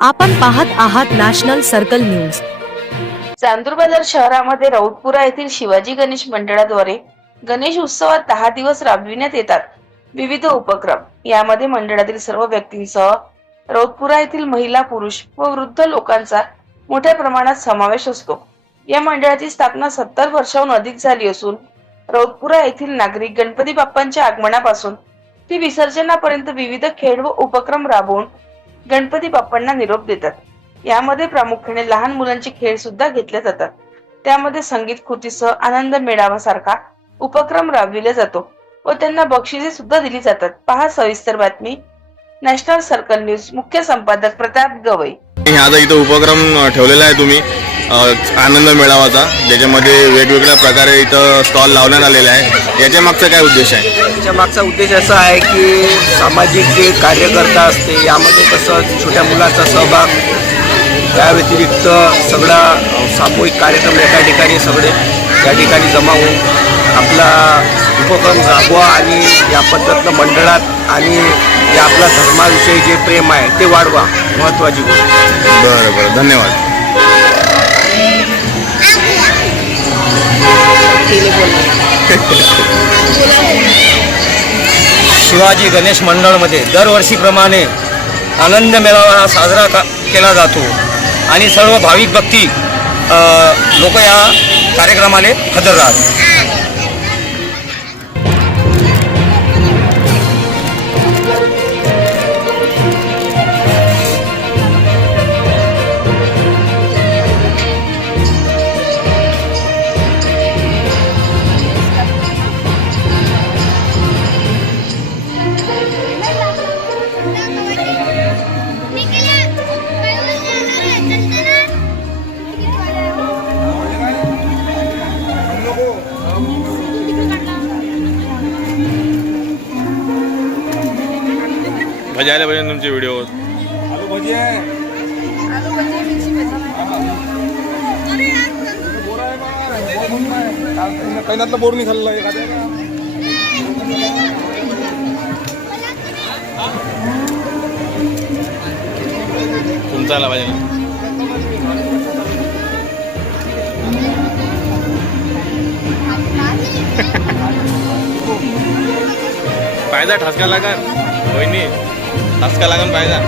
आपण पाहत आहात नॅशनल सर्कल न्यूज. चांदूरबाजार शहरामध्ये राऊतपुरा येथील शिवाजी गणेश मंडळाद्वारे गणेश उत्सवात दहा दिवस राबविण्यात येतात. विविध उपक्रम. यामध्ये मंडळातील सर्व व्यक्तींसह रौतपुरा येथील महिला पुरुष व वृद्ध लोकांचा मोठ्या प्रमाणात समावेश असतो. या मंडळाची स्थापना सत्तर वर्षाहून अधिक झाली असून रौतपुरा येथील नागरिक गणपती बाप्पांच्या आगमनापासून ते विसर्जनापर्यंत विविध खेळ व उपक्रम राबवून गणपती बाप्पांना निरोप देतात. यामध्ये प्रामुख्याने लहान मुलांचे खेळ सुद्धा घेतले जातात. त्यामध्ये संगीत खुर्चीसह आनंद मेळावा सारखा उपक्रम राबविला जातो व त्यांना बक्षिसे सुद्धा दिली जातात. पहा सविस्तर बातमी. नॅशनल सर्कल न्यूज मुख्य संपादक प्रताप गवई. आता इथं उपक्रम ठेवलेला आहे तुम्ही. आनंद मेळावाचा ज्याच्यामध्ये वेगवेगळ्या प्रकारे इथं स्टॉल लावण्यात आलेला आहे. याच्या मागचा काय उद्देश आहे? त्याच्या मागचा उद्देश असा आहे की सामाजिक जे कार्यकर्ता असते यामध्ये कसं छोट्या मुलाचा सहभाग त्या व्यतिरिक्त सगळा सामूहिक कार्यक्रम एका ठिकाणी सगळे त्या ठिकाणी जमा होऊन आपला उपक्रम राबवा आणि या पद्धतीनं मंडळात आणि या आपल्या धर्माविषयी जे प्रेम आहे ते वाढवा. महत्त्वाची गोष्ट. बरं बरं. धन्यवाद. शिवाजी गणेश मंडळमध्ये दरवर्षीप्रमाणे आनंद मेळावा हा साजरा का केला जातो. आणि सर्व भाविक भक्ती लोक या कार्यक्रमाने हजर राहतात. मजा आल्या पाहिजे तुमचे व्हिडिओ कैनातला बोर नाही. खाल्ला तुमचा आला पाहिजे ना. पायदा ठसका लागन আজকে লাগান ভাই না